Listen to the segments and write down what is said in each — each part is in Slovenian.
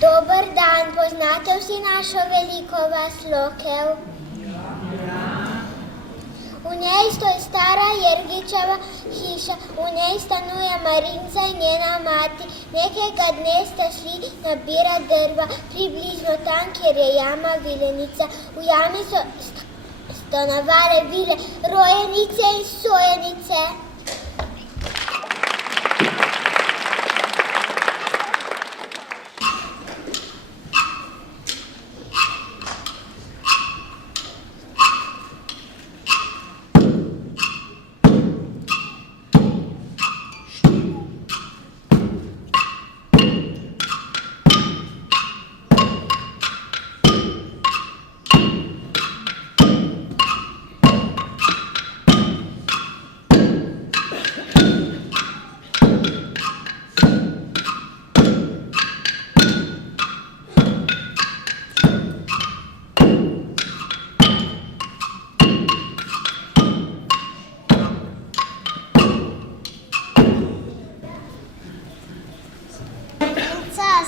Dober dan, poznate vsi našo veliko vas Lokev? V njej stoji stara Jergičeva hiša, v njej stanuje Marinca in njena mati. Nekega dne sta šli nabirat drva, približno tam, kjer je jama Vilenica. V jami so stanovale vile, rojenice in sojenice.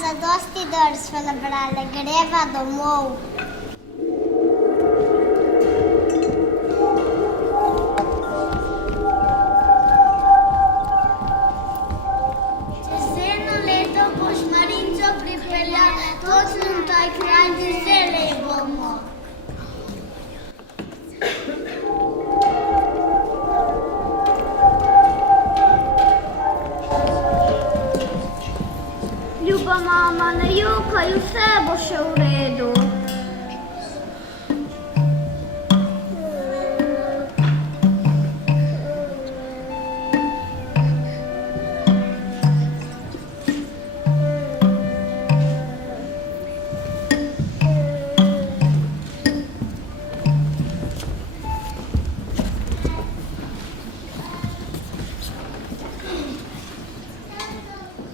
Zadosti drž smo nabrali, greva domov. Čez eno leto boš Marinco pripeljala, točno v taj kraj, vzeli bomo. Ljuba mama, ne jokaj, vse bo še v redu.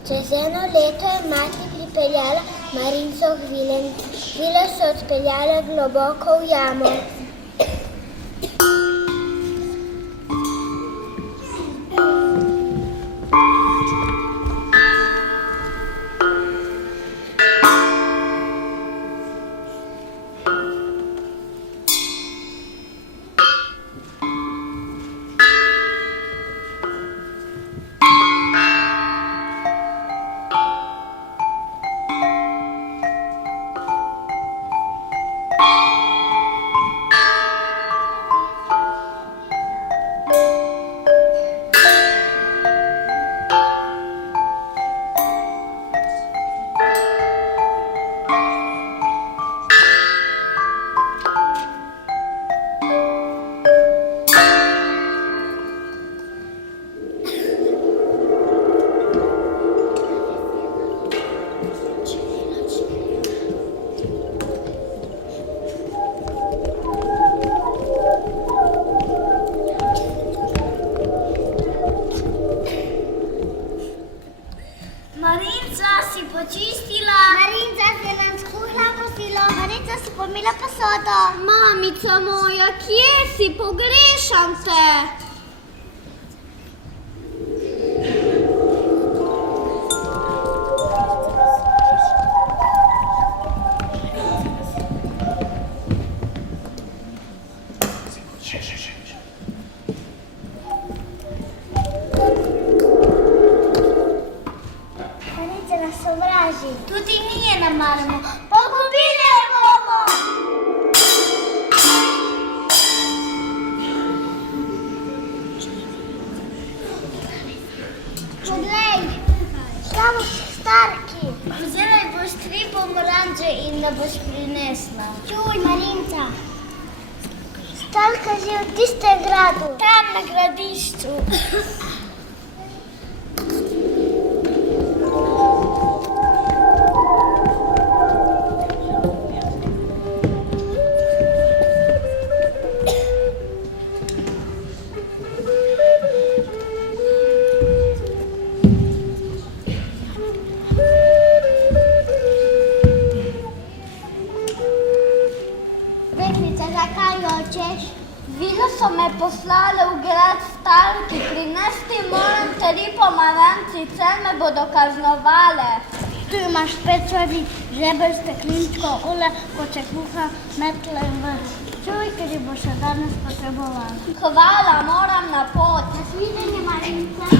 Čez eno leto je mati pripeljala Marinco v Vilenico. Vile so odpeljale globoko v jamo. Marinca, si počistila? Marinca, si nam skuhla kosilo? Marinca, si pomila posodo? Mamica moja, kje si? Pogrešam te. Tudi mi je ne maramo, pogubili bomo! Poglej, šla boš k starki. Vzela boš 3 pomaranče in da boš prinesla. Čuj, Marinca, starka že v tistem gradu. Tam na gradišču. Vile so me poslale v grad starki, prinesti moram 3 pomaranci, sicer me bodo kaznovale. Tu imaš 5 stvari, žebelj, stekleničko, olje, koček kruha, metle in vrh. Čuj, ker jih bo še danes potrebovala. Hvala, moram na pot. Nasvidenje, Marinca.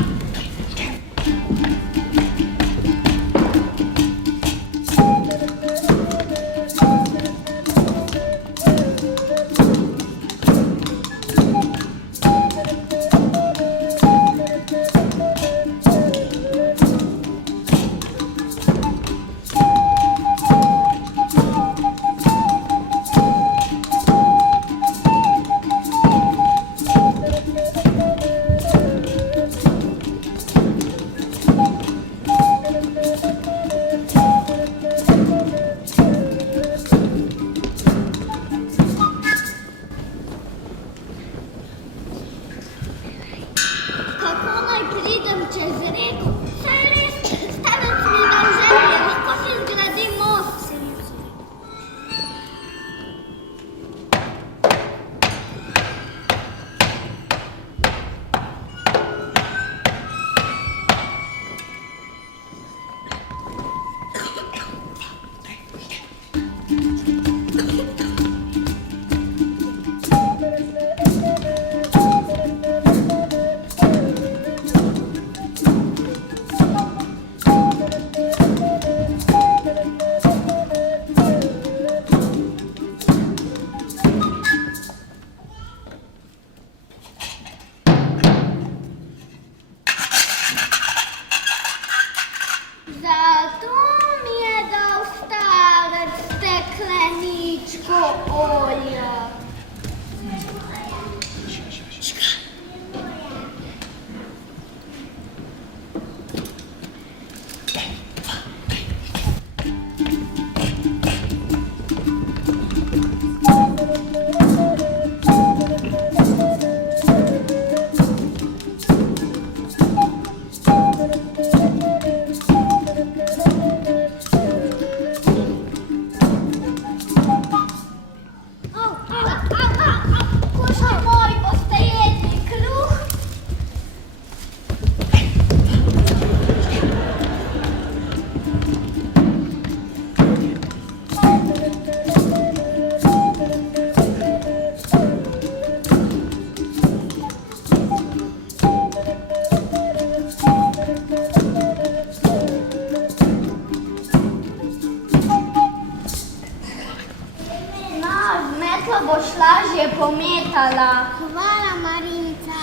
Boš lažje pometala. Hvala, Marinca.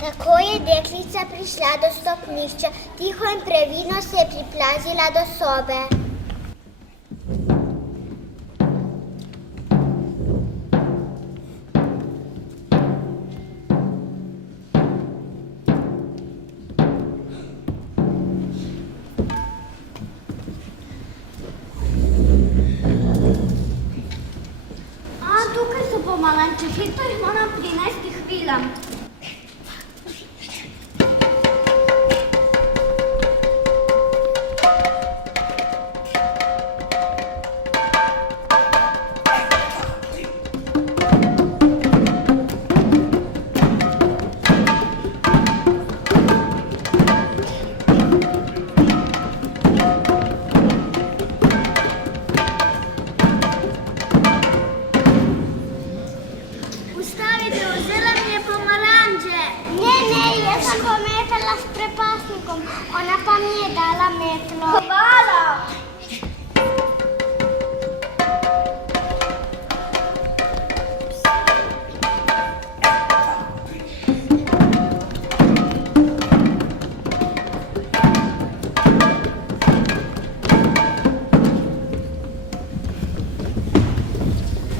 Tako je deklica prišla do stopnišča, tiho in previdno se je priplazila do sobe. Če to jih moram prinesti hvilam. Ona pa mi je dala metlo. Hvala!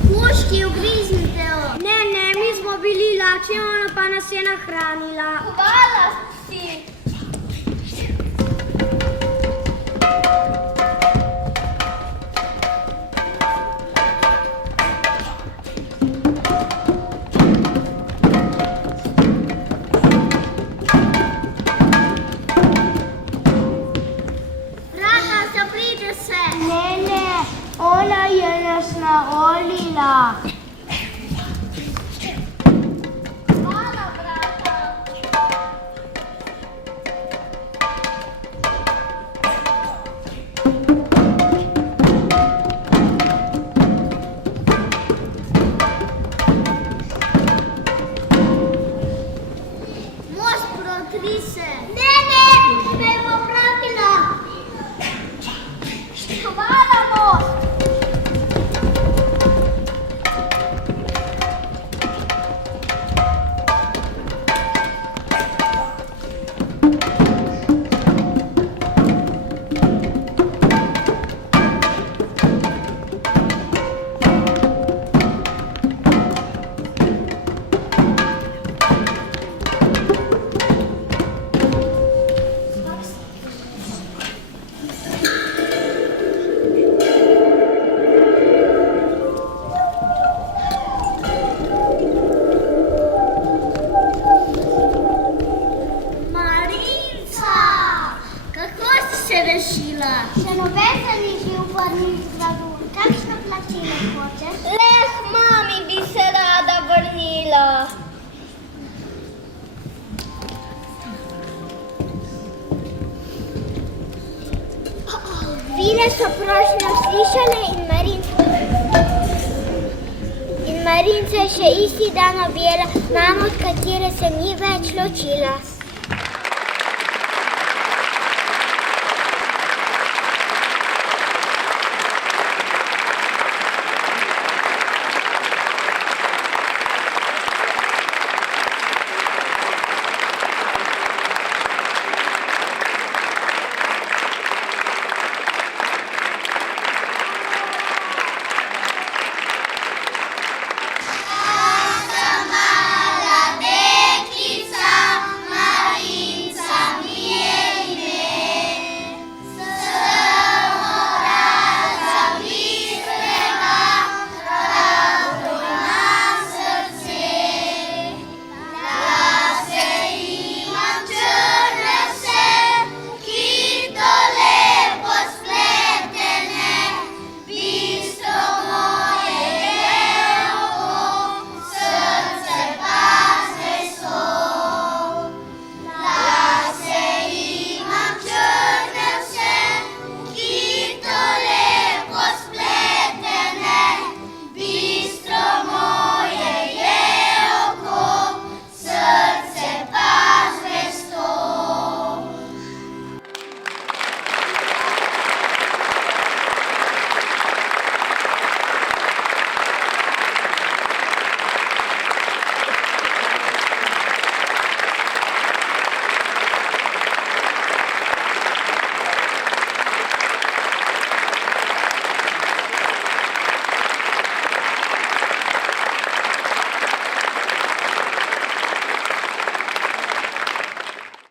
Puški, ugriznite jo. Ne, mi smo bili lačni, ona pa nas je nahranila. Hvala si! Ola je nas naolila. Hvala, brata. Most protri se. Ne, me je popravila. Hvala, most. Marinca, kako si se rešila? Še noben se ni že vrnil zrazu. Kakšno plačilo hočeš? Leh, mami bi se rada vrnila. Vile so prošnjo slišale in Marinca je še isti dan objela mamo, od katere se ni več ločila.